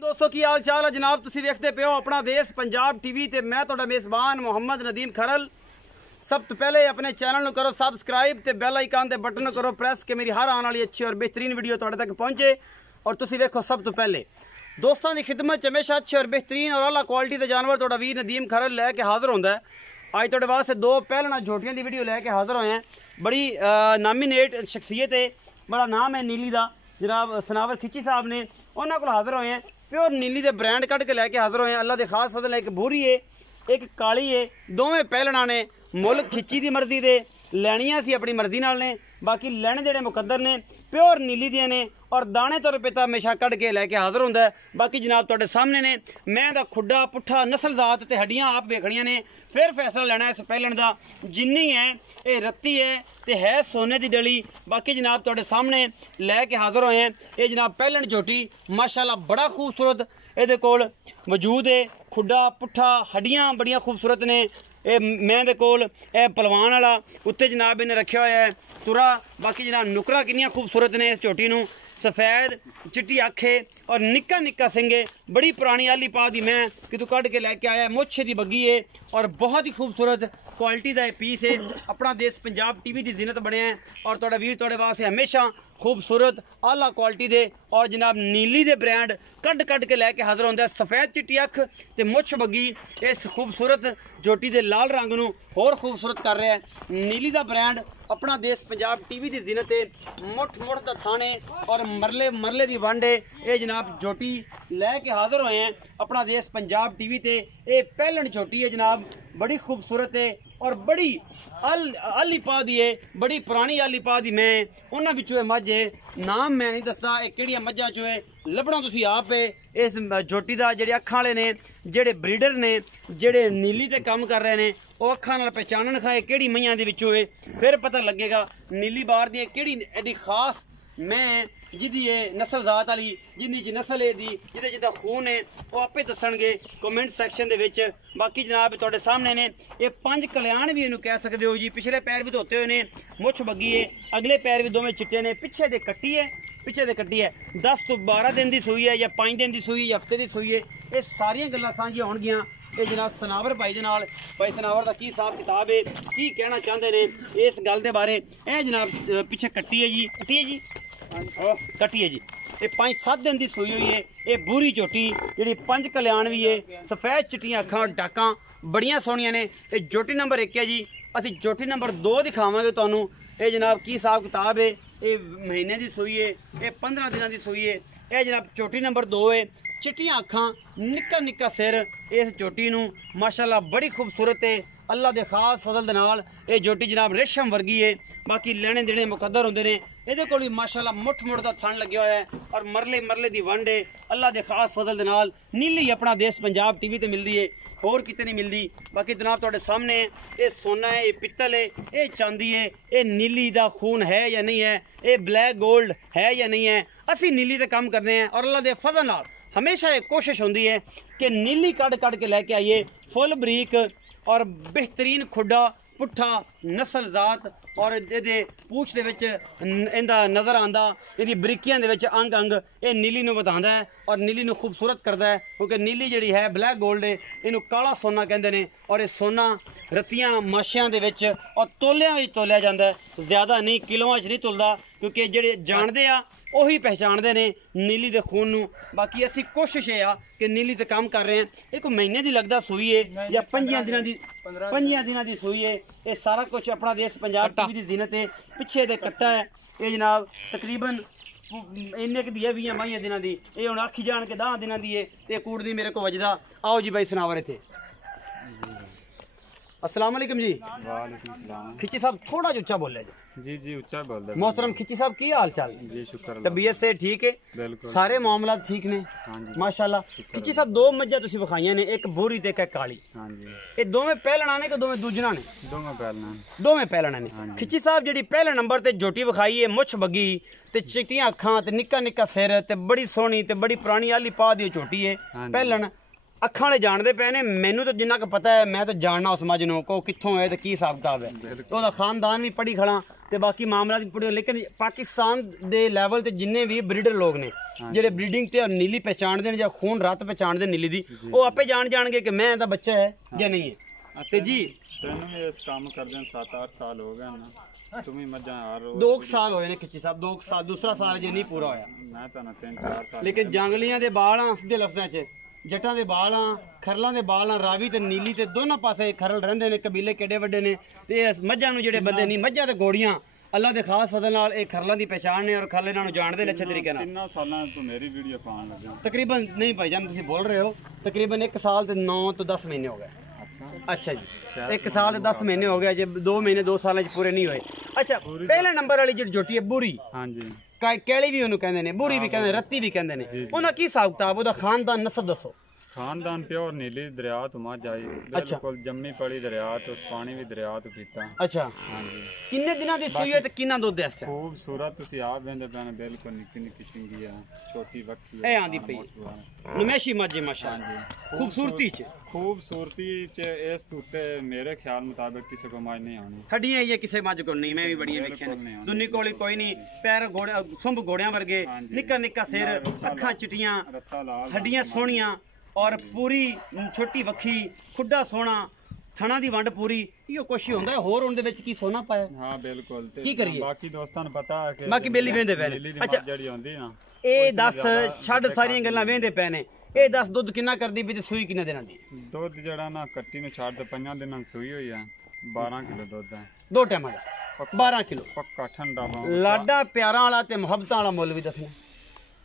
दोस्तों की हाल चाल है जनाब, तुसी वेखते पे हो अपना देश पंजाब टीवी ते मैं तुहाडा मेज़बान मोहम्मद नदीम खरल। सब तो पहले अपने चैनल ਨੂੰ करो सबसक्राइब ते बैल आइकन ते बटन करो प्रेस कि मेरी हर आने वाली अच्छी और बेहतरीन वीडियो तुहाडे तक पहुंचे। और तुसी वेखो सब तो पहले दोस्तों की खिदमत हमेशा अच्छे और बेहतरीन और आला क्वालिटी के जानवर तुहाडा वीर नदीम खरल लैके हाजिर होंदा है। अज तुहाडे वास्ते दो पहलना झोटियां की वीडियो लैके हाजिर होए हैं। बड़ी नामिनेट शख्सियत है, बड़ा नाम है नीली का। जनाब सनावर खिची साहब ने उन्होंने को हाजिर होए हैं। प्योर नीली के ब्रांड कट के लैके हाजिर होए हैं। अल्लाह के खास फजल एक भूरी है एक काली है। दोवें पहलना ने मुल खिची की मर्जी दे लैनियां सी अपनी मर्जी नाल ने। बाकी लैने जेडे मुकद्दर ने प्योर नीली दियां ने और दाने तो रुपये हमेशा कट के लैके हाजिर होंदा है। बाकी जनाब तुहाडे सामने ने मैं दा खुड्डा पुट्ठा नस्ल जात ते हड्डियां आप वेखणियां ने, फिर फैसला लेना इस पहलण दा। जिन्नी है ये रत्ती है सोने की डली। बाकी जनाब तुहाडे सामने लैके हाजिर होए हैं। ये जनाब पहलण झोटी माशाल्लाह बड़ा खूबसूरत ये कोल वजूद है। खुड्डा पुट्ठा हड्डियां बड़ियां खूबसूरत ने। ये मैं दे कोल पलवान वाला उत्ते जनाब इन्हें रखा हुआ है तुरा। बाकी जनाब नुकरा किनियां खूबसूरत ने इस झोटी नूं। सफेद चिट्टी अख है और निक्का निक्का सिंगे बड़ी पुरानी आली पा दी मैं कि तू कट के लैके आया। मुछ दी बग्गी है और बहुत ही खूबसूरत क्वालिटी का पीस है। अपना देश पंजाब टीवी की जिन्नत बने हैं और तुहाडा वीर तुहाडे वास्ते हमेशा खूबसूरत आला क्वालिटी दे और जनाब नीली दे ब्रांड कट के लैके हाजिर होंदा है। सफेद चिट्टी अख ते मुछ बग्गी इस खूबसूरत झोटी दे लाल रंग नूं होर खूबसूरत कर रहा है। नीली दा ब्रांड अपना देश पंजाब टीवी की जिन्नत है। मुठ दा थाने और मरले दी वंड है। ये जनाब झोटी लैके हाजिर होए हैं अपना देश पंजाब टीवी ते। ये पहलण झोटी है जनाब, बड़ी खूबसूरत है और बड़ी आली पा दी है, बड़ी पुरानी आली पा दी। मैं उन्होंने बिचों मझ है, नाम मैं नहीं दसदा किहड़ियां मझां चो है, लभना तुसीं आप है। इस झोटी का जेडे अखां वाले ने जेडे ब्रीडर ने जेडे नीली ते काम कर रहे हैं वो अखां नाल पहचानन खाए किहड़ी मईयां दे विचों है, फिर पता लगेगा नीली बार दी किहड़ी एडी खास मैं जिदी है नस्ल जात वाली जिंदी च नस्ल है दी जिदे जिदा खून है वो आपे दसणगे कमेंट सैक्शन दे विच। बाकी जनाब तुहाडे सामने ने ये पंज कल्याण भी इनू कह सकते हो जी। पिछले पैर भी धोते हुए ने, मुछ बग्गी है, अगले पैर भी दोवें चिट्टे ने, पिछे दे कट्टी है 10 तो 12 दिन की सूई है या 5 दिन की सूई है, हफ्ते की सूई है। ये सारियां गल्लां सांझियां होणगियां ये जनाब सनावर भाई दे नाल। भाई सनावर का की हिसाब किताब है, की कहना चाहते हैं इस गल के बारे। ए जनाब पिछे कट्टी है जी, कट्टी है जी, ये 5-7 दिन की सूई हुई है। ये बूरी झोटी जी पंज कल्याण भी है, सफेद चिट्टियां अखां डाकां बड़ियां सोहणियां ने। ये झोटी नंबर 1 है जी। असीं झोटी नंबर 2 दिखावांगे तुहानूं। ये जनाब की हिसाब किताब है, ये महीने की सूई है, ये 15 दिनों की सूई है। ये जनाब झोटी नंबर 2 है। चिट्टियां अखां निक्का निक्का सिर इस झोटी नूं माशाल्लाह बड़ी खूबसूरत है। अल्लाह के खास फजल दे नाल ये झोटी जनाब रेशम वर्गी है। बाकी लेने देने मुकद्दर होंदे ने। ये कोल भी माशाल्लाह मुठ दा थन लग्या होया है और मरले दी वंड है। अल्लाह के खास फजल दे नाल नीली अपना देश पंजाब टीवी ते मिलती है, होर किते नहीं मिलती। बाकी जनाब तुहाडे सामने ये सोना है, ये पित्तल है, ये चांदी है, ये नीली दा खून है या नहीं है, ये ब्लैक गोल्ड है या नहीं है। असी नीली ते काम करने हैं और अल्लाह के फजल नाल हमेशा एक कोशिश होती है कि नीली कट के लैके आइए। फुल बरीक और बेहतरीन खुड्डा पुट्ठा नस्ल जात और ये पूछ दे विच इंदा नज़र आंदा इहदी बरीकियां दे विच अंग अंग ये नीली नूं वधांदा है और नीली नूं खूबसूरत करदा है। क्योंकि नीली जिहड़ी है ब्लैक गोल्ड है, इनू काला सोना कहंदे ने। और ये सोना रत्तियां माशियां दे विच और तोलियां विच तोलिया जांदा है, ज़्यादा नहीं किलोआं च नहीं तुलदा। क्योंकि जेडे जानते आ उही पहचानते ने नीली दे खून नूं। बाकी असी कोशिश ये आ कि नीली ते काम कर रहे हैं। एक महीने की लगता सूई है या 15 दिनों की सूई है। ये सारा कुछ अपना देश पंजाब टीवी की जिन्नत है। पिछे दे कट्टा है ये जनाब तकरीबन इन्ने की है 20 दिनों की। ये हुण आखी जान के 10 दिनों की है ते कूड़ दी मेरे को वजदा। आओ जी भाई सनावर इत्थे। अस्सलाम वालेकुम जी। वालेकुम सलाम। खिची साहब थोड़ा उच्चा बोले जी जी उच्चा बोल रहा। मोहतरम खिची साहब की हाल चाल? जी शुक्र। तबीयत से ठीक है? बिल्कुल सारे मामला ठीक ने? हाँ जी माशाल्लाह। खिची साहब 2 मज्जां तुसीं विखाइयां ने, एक बोरी ते एक काली। हाँ जी ये दोवें पहलणा ने कि दोवें दूजना ने? दोवें पहलणा ने। खिची साहब जिहड़ी पहले नंबर ते झोटी विखाई है मुछ बग्गी ते चिट्टियां अखां ते निक्का निक्का सिर ते बड़ी सोहनी ते बड़ी पुरानी आली पा दी झोटी है पहलण। ਅੱਖਾਂ ਵਾਲੇ ਜਾਣਦੇ ਪਏ ਨੇ। ਮੈਨੂੰ ਤਾਂ ਜਿੰਨਾ ਕੁ ਪਤਾ ਹੈ, ਮੈਂ ਤਾਂ ਜਾਣਨਾ ਉਸ ਮੱਝ ਨੂੰ ਕੋ ਕਿੱਥੋਂ ਹੈ ਤੇ ਕੀ ਹਿਸਾਬ ਕਿਤਾਬ ਹੈ। ਉਹਦਾ ਖਾਨਦਾਨ ਵੀ ਪੜ੍ਹੀ ਖੜਾ ਤੇ ਬਾਕੀ ਮਾਮਲਾ ਵੀ ਪੜ੍ਹੀ। ਲੇਕਿਨ ਪਾਕਿਸਤਾਨ ਦੇ ਲੈਵਲ ਤੇ ਜਿੰਨੇ ਵੀ ਬਰੀਡਰ ਲੋਕ ਨੇ ਜਿਹੜੇ ਬਰੀਡਿੰਗ ਤੇ ਨੀਲੀ ਪਹਿਚਾਣਦੇ ਨੇ ਜਾਂ ਖੂਨ ਰੱਤ ਪਹਿਚਾਣਦੇ ਨੀਲੀ ਦੀ, ਉਹ ਆਪੇ ਜਾਣਗੇ ਕਿ ਮੈਂ ਇਹਦਾ ਬੱਚਾ ਹੈ ਜਾਂ ਨਹੀਂ ਹੈ। ਤੇ ਜੀ ਤੈਨੂੰ ਵੀ ਇਸ ਕੰਮ ਕਰਦੇ 7-8 ਸਾਲ ਹੋ ਗਏ ਨਾ, ਤੂੰ ਵੀ ਮੱਝਾਂ ਹਰ ਰੋਜ਼ 2 ਸਾਲ ਹੋਏ ਨੇ ਖਿੱਚੀ ਸਾਹਿਬ, 2 ਸਾਲ, ਦੂਸਰਾ ਸਾਲ ਜੇ ਨਹੀਂ ਪੂਰਾ ਹੋਇਆ। ਮੈਂ ਤਾਂ ਨਾ 3-4 ਸਾਲ। ਲੇਕਿਨ ਜੰਗਲੀਆਂ ਦੇ ਬਾਲ ਆ ਸਿੱਧੇ ਲਫ਼ਜ਼ਾਂ 'ਚ, ਜੱਟਾਂ ਦੇ ਬਾਲ ਆ, ਖਰਲਾਂ ਦੇ ਬਾਲ ਆ, ਰਾਵੀ ਤੇ ਨੀਲੀ ਤੇ ਦੋਨੋਂ ਪਾਸੇ ਖਰਲ ਰਹਿੰਦੇ ਨੇ। ਕਬੀਲੇ ਕਿੱਡੇ ਵੱਡੇ ਨੇ ਤੇ ਇਸ ਮੱਝਾਂ ਨੂੰ ਜਿਹੜੇ ਬੰਦੇ ਨਹੀਂ, ਮੱਝਾਂ ਤੇ ਗੋੜੀਆਂ ਅੱਲਾ ਦੇ ਖਾਸ ਫਜ਼ਲ ਨਾਲ ਇਹ ਖਰਲਾਂ ਦੀ ਪਛਾਣ ਨੇ ਔਰ ਖਰਲ ਇਹਨਾਂ ਨੂੰ ਜਾਣਦੇ ਨੇ ਅੱਛੇ ਤਰੀਕੇ ਨਾਲ। 3 ਸਾਲਾਂ ਤੋਂ ਮੇਰੀ ਵੀਡੀਓ ਪਾਉਣ ਲੱਗਾ ਤਕਰੀਬਨ ਨਹੀਂ ਭਾਈਜਾਨ ਤੁਸੀਂ ਬੋਲ ਰਹੇ ਹੋ, ਤਕਰੀਬਨ 1 ਸਾਲ ਤੇ 9 ਤੋਂ 10 ਮਹੀਨੇ ਹੋ ਗਏ। ਅੱਛਾ ਜੀ 1 ਸਾਲ ਤੇ 10 ਮਹੀਨੇ ਹੋ ਗਏ, ਜੇ 2 ਮਹੀਨੇ 2 ਸਾਲਾਂ 'ਚ ਪੂਰੇ ਨਹੀਂ ਹੋਏ। ਅੱਛਾ ਪਹਿਲੇ ਨੰਬਰ ਵਾਲੀ ਜਿਹੜੀ ਝੋਟੀ ਹੈ ਬੂਰੀ, ਹਾਂਜੀ ਕੈਲੀ ਵੀ ਉਹਨੂੰ ਕਹਿੰਦੇ ਨੇ, ਬੂਰੀ ਵੀ ਕਹਿੰਦੇ, ਰੱਤੀ ਵੀ ਕਹਿੰਦੇ ਨੇ, ਉਹਨਾਂ ਕੀ ਹਿਸਾਬ ਕਿਤਾਬ, ਉਹਦਾ ਖਾਨਦਾਨ ਨਸਬ ਦੱਸੋ। खानदान प्योर नीली दरिया तो मझ आई, बिल्कुल जम्मी पड़ी दरिया तो पानी भी दरिया तो पीता। अच्छा हाँ जी। किन्ने दिना दी सूई है ते किन्ना दुध है इस टाइम? खूबसूरत तुसी आप वेंदे पैने, बिल्कुल निक्की निक्की सिंगी है, छोटी वक्की ए आंदी पई नमेशी मज माशाअल्लाह। खूबसूरती च इस तूते मेरे ख्याल मुताबिक किसी को मज नहीं आनी। हड्डियां ये किसी मज को नहीं, मैं भी बड़ियां देखियां ने, दुन्नी कोली कोई नहीं, पैर घोड़े सुंभ घोड़ियां वर्गे, निक्का निक्का सिर, अखां चिटियां, हड्डियां सोहणियां और पूरी छोटी वक्खी, खुड्डा सोना, थणा दी वंड पूरी, इहो कुछ ही हुंदा है। होर उन दे विच की सोना पाया? हां बिल्कुल। ते की करिए बाकी दोस्तां नूं पता है कि बाकी बेली वेंदे पै ने। अच्छा जेडी हुंदी ना ए 10 छड़ सारियां गल्लां वेंदे पै ने। ए 10 दुध किन्ना करदी भी ते सूई किन्ने दिनां दी? दुध जेड़ा ना कट्टी नूं छड़ ते 5 दिनां सूई होई है, 12 किलो दुध है, 2 टाइमां दा 12 किलो पक्का ठंडा। लाडा प्यारां वाला ते मुहब्बतां वाला मुੱਲ भी दसना।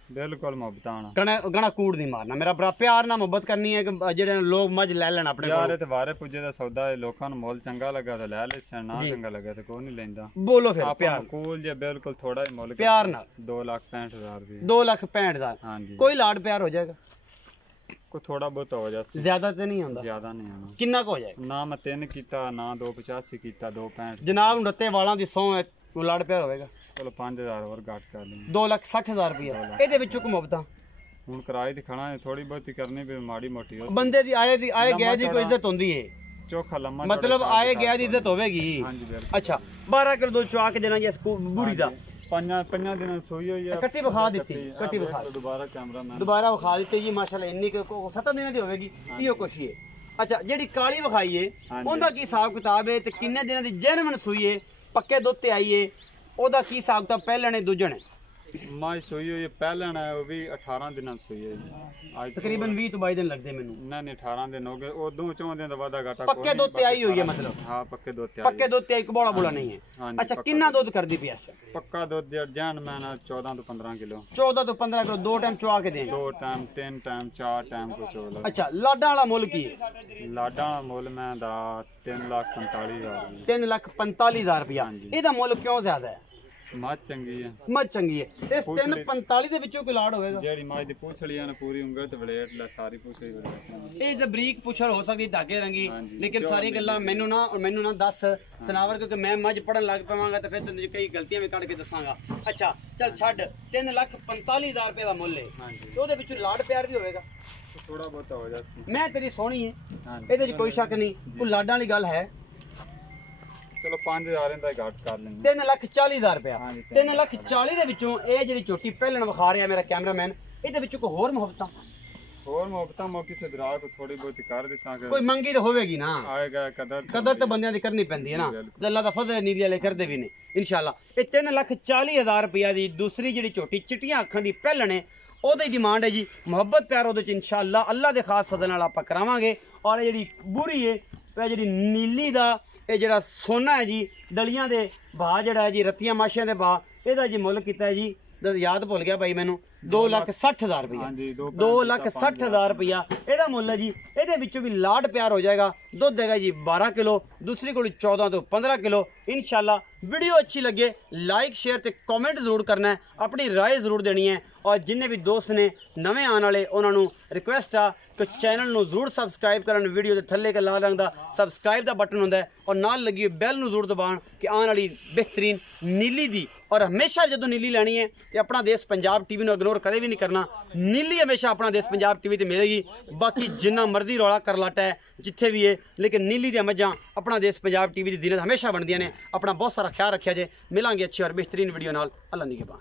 बिल्कुल मुहब्बत गणा कूड़ नहीं मारना, मेरा बड़ा प्यार ना मुहब्बत करनी है कि जेडे लोग मज ले लेना अपने यार। ते वारे पुजे दा सौदा है, लोकां नूं मोल चंगा लगा ते ले ले, ना चंगा लगा ते कोई नहीं लेंदा। बोलो फिर प्यार कूल जे बिल्कुल थोड़ा ही मोल प्यार नाल 2,65,000 रुपए, 2,65,000। हां जी कोई लाड प्यार हो जाएगा, को थोड़ा बहुत हो जाए, ज्यादा तो नहीं होंदा, ज्यादा नहीं होना। कितना को हो जाएगा? ना मैं 3 कीता, ना 2,85 कीता, 2,65। जनाब नूं रत्ते वालां दी सौं वो लाड़ प्यार होएगा। चलो 5,000 और घट कर लेंगे, 2,60,000 रुपया। ਇਹਦੇ ਵਿੱਚੋਂ ਕੋ ਮੁਹੱਬਤਾਂ ਹੁਣ ਕਿਰਾਏ ਦੀ ਖਾਣਾ ਹੈ, ਥੋੜੀ ਬਹੁਤੀ ਕਰਨੀ ਵੀ ਮਾੜੀ ਮੋਟੀ ਹੋ ਬੰਦੇ ਦੀ ਆਏ ਗਿਆ ਦੀ ਕੋਈ ਇੱਜ਼ਤ ਹੁੰਦੀ ਹੈ, ਚੋਖਾ ਲੰਮਾ ਮਤਲਬ ਆਏ ਗਿਆ ਦੀ ਇੱਜ਼ਤ ਹੋਵੇਗੀ। ਹਾਂਜੀ ਬਿਲਕੁਲ। ਅੱਛਾ 12 ਕਿਲੋ ਦੁੱਧ ਚੁਆ ਕੇ ਦੇਣਾ ਜੀ ਇਸ ਬੂਰੀ ਦਾ। ਪੰਜਾਂ ਦਿਨਾਂ ਸੋਈ ਹੋਈ ਹੈ, ਕੱਟੀ ਵਿਖਾ ਦਿੱਤੀ, ਕੱਟੀ ਵਿਖਾ ਦੁਬਾਰਾ ਕੈਮਰਾਮੈਨ ਦੁਬਾਰਾ ਵਿਖਾ ਦਿੱਤੀ ਜੀ ਮਾਸ਼ਾਅੱਲਾ। ਇੰਨੀ 7 ਦਿਨਾਂ ਦੀ ਹੋਵੇਗੀ, ਇਹੋ ਕੁਛ ਹੀ ਹੈ। ਅੱਛਾ ਜਿਹੜੀ ਕਾਲੀ ਵਿਖਾਈ ਹੈ ਉਹਦਾ ਕੀ ਹਿਸਾਬ ਕਿਤਾਬ ਹੈ ਤੇ ਕਿੰਨੇ ਦਿਨਾਂ ਦੀ ਜੈਨੂਇਨ ਸੂਈ ਹੈ, पक्के दुध ते आई है, ओदा की हिसाब किताब पहलने दूजने? मां सोई हुई पहलना है, वो भी 18 दिन सोई है, आज तकरीबन 20 तो 22 दिन लगदे मेनू। नहीं 18 दिन हो गए, ओ 2-4 दिन दा वादा घाटा पक्के दुध ते आई हुई है मतलब। हां पक्के दुध ते आई, बोला बोला नहीं है। अच्छा कितना दुध कर दी पिया? पक्का दुध जान मैं 14 तो 15 किलो, 14 तो 15 किलो 2 टाइम चुआ के दें, 2 टाइम 3 टाइम 4 टाइम को चोला। अच्छा लाडा वाला मुੱਲ की है? लाडा वाला मुੱਲ मैं दा 3,45,000, 3,45,000 रुपया। ਇਹਦਾ ਮੁੱਲ ਕਿਉਂ ਜ਼ਿਆਦਾ ਹੈ? ਮੱਝ ਚੰਗੀ ਹੈ, ਮੱਝ ਚੰਗੀ ਹੈ। ਇਸ 3,45 ਦੇ ਵਿੱਚੋਂ ਕੋਈ ਲਾੜ ਹੋਵੇਗਾ? ਜਿਹੜੀ ਮੱਝ ਦੀ ਪੁੱਛੜੀ ਆ ਨਾ ਪੂਰੀ ਉਂਗਲ ਤੇ ਵਲੇਟ ਲੈ ਸਾਰੀ ਪੁੱਛੜੀ ਵਲੇਟ, ਇਹ ਜੇ ਬਰੀਕ ਪੁੱਛੜ ਹੋ ਸਕਦੀ ਧਾਗੇ ਰੰਗੀ, ਲੇਕਿਨ ਸਾਰੀ ਗੱਲਾਂ ਮੈਨੂੰ ਨਾ ਦੱਸ ਸਨਾਵਰ, ਕਿਉਂਕਿ ਮੈਂ ਮੱਝ ਪੜਨ ਲੱਗ ਪਵਾਂਗਾ ਤੇ ਫਿਰ ਤੈਨੂੰ ਕਈ ਗਲਤੀਆਂ ਵੀ ਕੱਢ ਕੇ ਦੱਸਾਂਗਾ। ਅੱਛਾ ਚੱਲ ਛੱਡ, 3,45,000 ਰੁਪਏ ਦਾ ਮੁੱਲ ਹੈ, ਉਹਦੇ ਵਿੱਚੋਂ ਲਾੜ ਪਿਆਰ ਵੀ ਹੋਵੇਗਾ? ਥੋੜਾ ਬਹੁਤ ਹੋ ਜਾਸੀ। ਮੈਂ ਤੇਰੀ ਸੋਹਣੀ ਹੈ, ਇਹਦੇ 'ਚ ਕੋਈ ਸ਼ੱਕ ਨਹੀਂ, ਕੋਈ ਲਾਡਾਂ ਵਾਲੀ ਗੱਲ ਹੈ। ਚਲੋ 5,000 ਦਾ ਘੱਟ ਕਰ ਲੈਂਦੇ, 3,40,000 ਰੁਪਇਆ। 3,40,000 ਦੇ ਵਿੱਚੋਂ ਇਹ ਜਿਹੜੀ ਝੋਟੀ ਪਹਿਲਣ ਵਿਖਾ ਰਿਹਾ ਮੇਰਾ ਕੈਮਰਾਮੈਨ, ਇਹਦੇ ਵਿੱਚੋਂ ਕੋਈ ਹੋਰ ਮੁਹੱਬਤਾਂ ਮੌਕੇ ਸੇ ਦਰਾ ਕੋ ਥੋੜੀ ਬਹੁਤੀ ਕਰ ਦੇ ਸਾਂ, ਕੋਈ ਮੰਗੀ ਤਾਂ ਹੋਵੇਗੀ ਨਾ, ਆਏਗਾ ਕਦਰ ਤਾਂ ਬੰਦਿਆਂ ਦੀ ਕਰਨੀ ਪੈਂਦੀ ਹੈ ਨਾ, ਅੱਲਾਹ ਦਾ ਫਜ਼ਲ ਨੀਲੀ ਵਾਲੇ ਕਰਦੇ ਵੀ ਨੇ ਇਨਸ਼ਾਅੱਲਾ। ਇਹ 3,40,000 ਰੁਪਇਆ ਦੀ ਦੂਸਰੀ ਜਿਹੜੀ ਝੋਟੀ ਚਿੱਟੀਆਂ ਅੱਖਾਂ ਦੀ ਪਹਿਲਣ ਹੈ, ਉਹਦੀ ਡਿਮਾਂਡ ਹੈ ਜੀ। ਮੁਹੱਬਤ ਪਿਆਰ ਉਹਦੇ ਚ ਇਨਸ਼ਾਅੱਲਾ ਅੱਲਾਹ ਦੇ ਖਾਸ ਫਜ਼ਲ ਨਾਲ ਆਪਾਂ ਕਰਾਵਾਂਗੇ। ਔਰ ਇਹ ਜਿਹੜੀ ਬੂਰੀ ਹੈ, ਜਿਹੜੀ ਨੀਲੀ ਦਾ ਇਹ ਜਿਹੜਾ ਸੋਨਾ ਹੈ ਜੀ, ਡਲੀਆਂ ਦੇ ਭਾਅ ਜਿਹੜਾ ਹੈ ਜੀ, ਰੱਤੀਆਂ ਮਾਸ਼ਿਆਂ ਦੇ ਭਾਅ, ਇਹਦਾ ਜੀ ਮੁੱਲ ਕੀਤਾ ਹੈ ਜੀ, ਯਾਦ ਭੁੱਲ ਗਿਆ ਭਾਈ ਮੈਨੂੰ, 2,60,000 ਰੁਪਇਆ। 2,60,000 ਰੁਪਇਆ ਇਹਦਾ ਮੁੱਲ ਹੈ ਜੀ। ਇਹਦੇ ਵਿੱਚੋਂ ਵੀ ਲਾਡ ਪਿਆਰ ਹੋ ਜਾਏਗਾ। ਦੁੱਧ ਹੈਗਾ ਜੀ 12 ਕਿਲੋ, ਦੂਸਰੀ ਕੋਲ 14 ਤੋਂ 15 ਕਿਲੋ ਇਨਸ਼ਾਅੱਲਾ। वीडियो अच्छी लगे लाइक शेयर ते कमेंट जरूर करना है, अपनी राय जरूर देनी है। और जिन्हें भी दोस्त ने नवे आने वाले उन्होंने रिक्वेस्ट आ कि चैनल नू जरूर सबसक्राइब करन। वीडियो के थल्ले के लाल रंग का सबसक्राइब का बटन होंदा है और नाल लगी हुई बैल नू जरूर दबाण कि आने वाली बेहतरीन नीली दी। और हमेशा जो नीली लैनी है तो अपना देश पंजाब टीवी को इग्नोर कदे भी नहीं करना। नीली हमेशा अपना देश पंजाब टीवी ते मिलेगी। बाकी जिन्ना मर्जी रौला कर लाटा है जिथे भी है, लेकिन नीली दी मझां अपना देश पंजाब टीवी की जीनत हमेशा बनदियां ने। अपना बहुत सारा ख्याल रखिया जे। मिलांगे अच्छी और बेहतरीन वीडियो नाल। अल्लाह निगहबान।